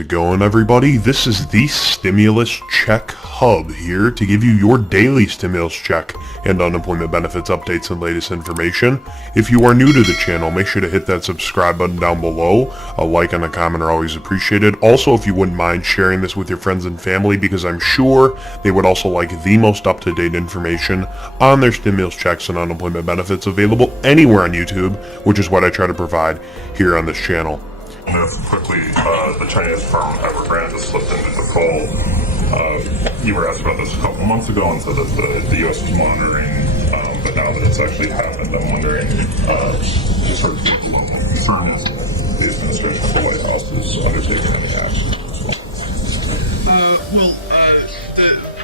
it going, everybody? This is the Stimulus Check Hub here to give you your daily stimulus check and unemployment benefits updates and latest information. If you are new to the channel, make sure to hit that subscribe button down below. A like and a comment are always appreciated. Also, if you wouldn't mind sharing this with your friends and family, because I'm sure they would also like the most up-to-date information on their stimulus checks and unemployment benefits available anywhere on YouTube, which is what I try to provide here on this channel. Quickly, the Chinese firm Evergrande has slipped into default. You were asked about this a couple months ago and said that the U.S. is monitoring, but now that it's actually happened, I'm wondering, just sort of what the level of concern is the administration of the White House is undertaking any action.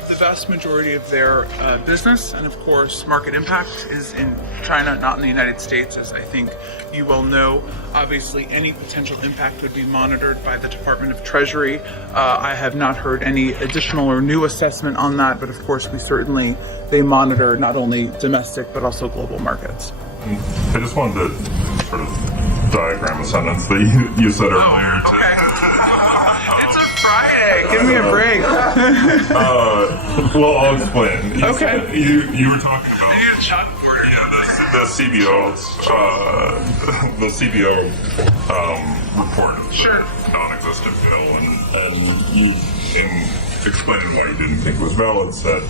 The vast majority of their business and, of course, market impact is in China, not in the United States, as I think you well know. Obviously, any potential impact would be monitored by the Department of Treasury. I have not heard any additional or new assessment on that, but of course, they monitor not only domestic but also global markets. I just wanted to sort of diagram a sentence that you said earlier. Give me a break. Well, I'll explain. Okay. You were talking about the CBO report of the non-existent bill, and you, in explaining why you didn't think it was valid, said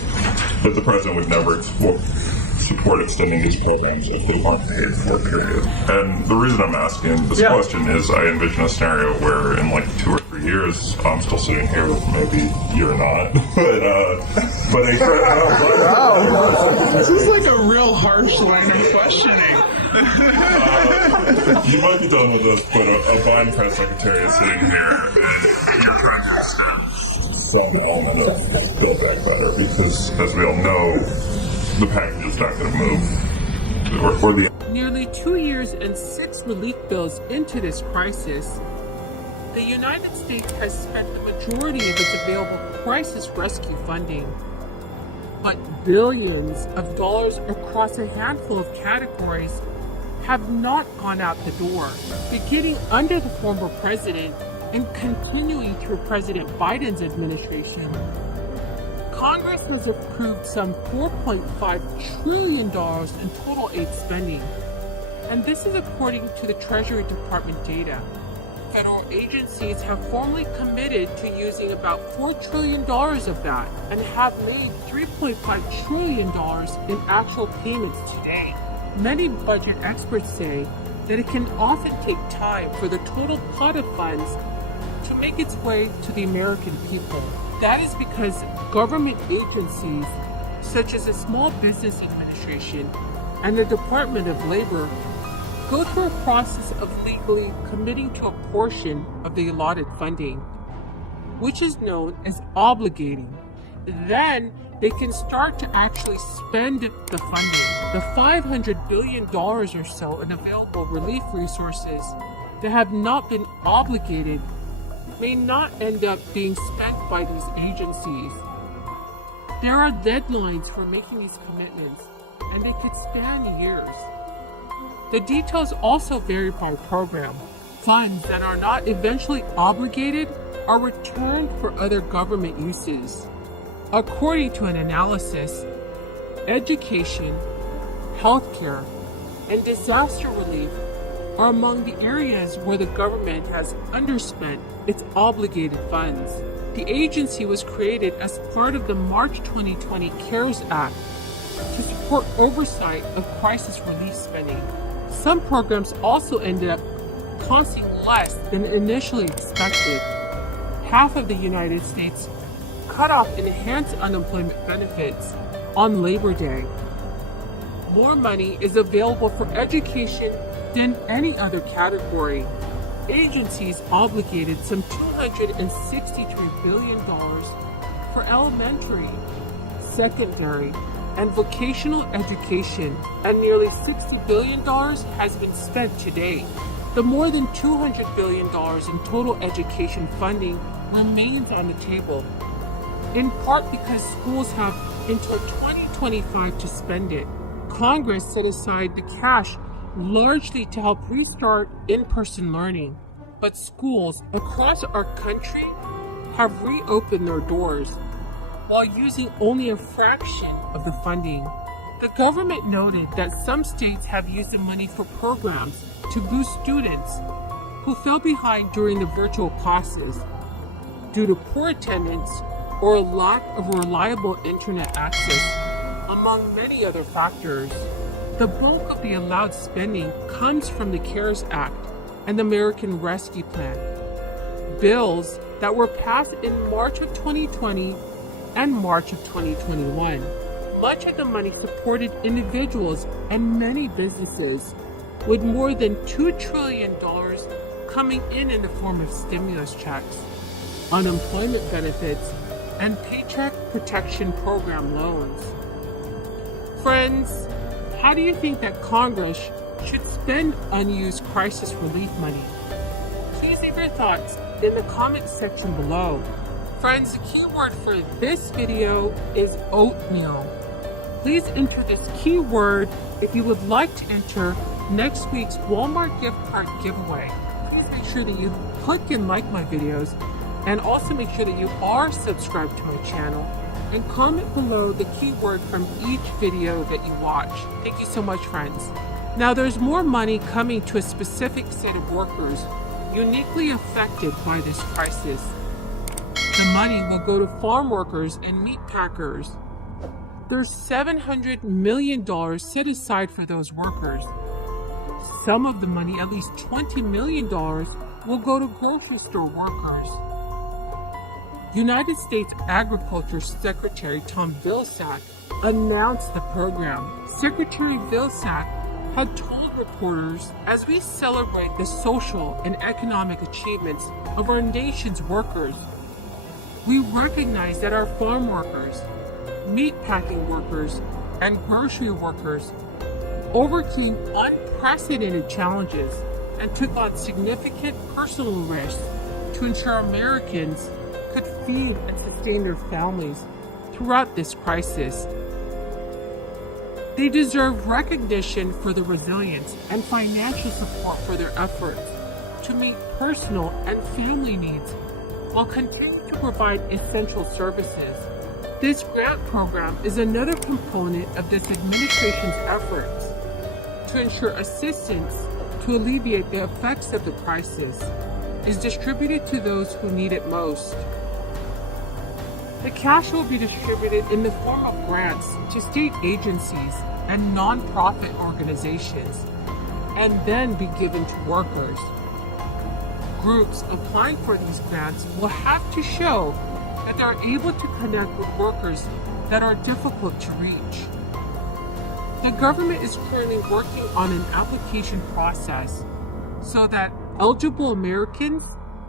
that the president would never support extending these programs if they weren't paid for, period. And the reason I'm asking this question is I envision a scenario where in like 2 or 3 years, I'm still sitting here, maybe you're not, but I Wow, this is like a real harsh line of questioning. You might be done with this, but a Biden press secretary is sitting here and you're trying to extend some element of Build Back Better because, as we all know, the package is not going to move. Nearly 2 years and 6 relief bills into this crisis, the United States has spent the majority of its available crisis rescue funding. But billions of dollars across a handful of categories have not gone out the door, beginning under the former president and continuing through President Biden's administration. Congress has approved some $4.5 trillion in total aid spending, and this is according to the Treasury Department data. Federal agencies have formally committed to using about $4 trillion of that and have made $3.5 trillion in actual payments today. Many budget experts say that it can often take time for the total pot of funds to make its way to the American people. That is because government agencies, such as the Small Business Administration and the Department of Labor, go through a process of legally committing to a portion of the allotted funding, which is known as obligating. Then they can start to actually spend the funding. The $500 billion or so in available relief resources that have not been obligated may not end up being spent by these agencies. There are deadlines for making these commitments, and they could span years. The details also vary by program. Funds that are not eventually obligated are returned for other government uses. According to an analysis, education, healthcare, and disaster relief are among the areas where the government has underspent its obligated funds. The agency was created as part of the March 2020 CARES Act to support oversight of crisis relief spending. Some programs also ended up costing less than initially expected. Half of the United States cut off enhanced unemployment benefits on Labor Day. More money is available for education than any other category. Agencies obligated some $263 billion for elementary, secondary, and vocational education, and nearly $60 billion has been spent to date. The more than $200 billion in total education funding remains on the table, in part because schools have until 2025 to spend it. Congress set aside the cash largely to help restart in-person learning, but schools across our country have reopened their doors while using only a fraction of the funding. The government noted that some states have used the money for programs to boost students who fell behind during the virtual classes due to poor attendance or a lack of reliable internet access, among many other factors. The bulk of the allowed spending comes from the CARES Act and the American Rescue Plan, bills that were passed in March of 2020 and March of 2021. Much of the money supported individuals and many businesses, with more than $2 trillion coming in the form of stimulus checks, unemployment benefits, and Paycheck Protection Program loans. Friends, how do you think that Congress should spend unused crisis relief money? Please leave your thoughts in the comment section below. Friends, the keyword for this video is oatmeal. Please enter this keyword if you would like to enter next week's Walmart gift card giveaway. Please make sure that you click and like my videos, and also make sure that you are subscribed to my channel, and comment below the keyword from each video that you watch. Thank you so much, friends. Now, there's more money coming to a specific set of workers uniquely affected by this crisis. The money will go to farm workers and meat packers. There's $700 million set aside for those workers. Some of the money, at least $20 million, will go to grocery store workers. United States Agriculture Secretary Tom Vilsack announced the program. Secretary Vilsack had told reporters, as we celebrate the social and economic achievements of our nation's workers, we recognize that our farm workers, meatpacking workers, and grocery workers overcame unprecedented challenges and took on significant personal risks to ensure Americans could feed and sustain their families throughout this crisis. They deserve recognition for their resilience and financial support for their efforts to meet personal and family needs while continuing to provide essential services. This grant program is another component of this administration's efforts to ensure assistance to alleviate the effects of the crisis is distributed to those who need it most. The cash will be distributed in the form of grants to state agencies and non-profit organizations, and then be given to workers. Groups applying for these grants will have to show that they are able to connect with workers that are difficult to reach. The government is currently working on an application process so that eligible Americans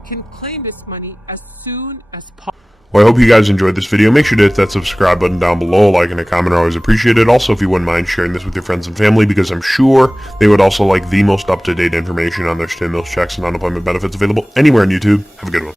can claim this money as soon as possible. Well, I hope you guys enjoyed this video. Make sure to hit that subscribe button down below. Like and a comment are always appreciated. Also, if you wouldn't mind sharing this with your friends and family, because I'm sure they would also like the most up-to-date information on their stimulus checks and unemployment benefits available anywhere on YouTube. Have a good one.